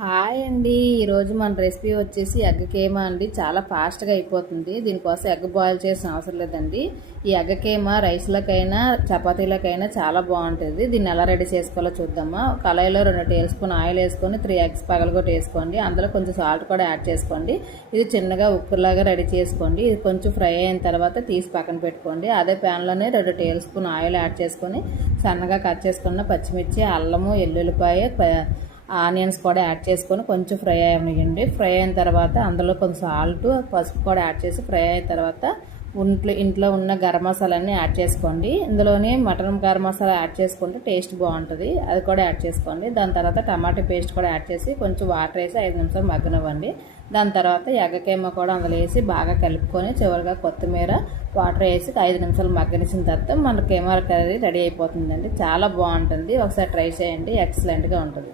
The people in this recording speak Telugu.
హాయ్ అండి. ఈరోజు మన రెసిపీ వచ్చేసి ఎగ్ కేమా అండి. చాలా ఫాస్ట్గా అయిపోతుంది. దీనికోసం ఎగ్ బాయిల్ చేసిన అవసరం లేదండి. ఈ ఎగ్ కేమా రైస్లకైనా చపాతీలకైనా చాలా బాగుంటుంది. దీన్ని ఎలా రెడీ చేసుకోవాలో చూద్దామా. కళాయిలో 2 టేబుల్ స్పూన్ ఆయిల్ వేసుకొని 3 ఎగ్స్ పగలగొట్టి వేసుకోండి. అందులో కొంచెం సాల్ట్ కూడా యాడ్ చేసుకోండి. ఇది చిన్నగా ఉప్పులాగా రెడీ చేసుకోండి. ఇది కొంచెం ఫ్రై అయిన తర్వాత తీసి పక్కన పెట్టుకోండి. అదే ప్యాన్లోనే 2 టేబుల్ స్పూన్ ఆయిల్ యాడ్ చేసుకొని సన్నగా కట్ చేసుకున్న పచ్చిమిర్చి, అల్లము, ఎల్లుల్లిపాయ, ఆనియన్స్ కూడా యాడ్ చేసుకొని కొంచెం ఫ్రై అయ్యండి. ఫ్రై అయిన తర్వాత అందులో కొంచెం సాల్ట్, పసుపు కూడా యాడ్ చేసి ఫ్రై అయిన తర్వాత ఇంట్లో ఉన్న గరం మసాలాన్ని యాడ్ చేసుకోండి. ఇందులోనే మటన్ గరం మసాలా యాడ్ చేసుకుంటే టేస్ట్ బాగుంటుంది. అది కూడా యాడ్ చేసుకోండి. దాని తర్వాత టమాటా పేస్ట్ కూడా యాడ్ చేసి కొంచెం వాటర్ వేసి 5 నిమిషాలు మగ్గనివ్వండి. దాని తర్వాత ఎగ్ కేమా కూడా అందులో వేసి బాగా కలుపుకొని చివరిగా కొత్తిమీర, వాటర్ వేసి 5 నిమిషాలు మగ్గనిచ్చిన తర్వాత మన కేమా కర్రీ రెడీ అయిపోతుందండి. చాలా బాగుంటుంది. ఒకసారి ట్రై చేయండి. ఎక్సలెంట్గా ఉంటుంది.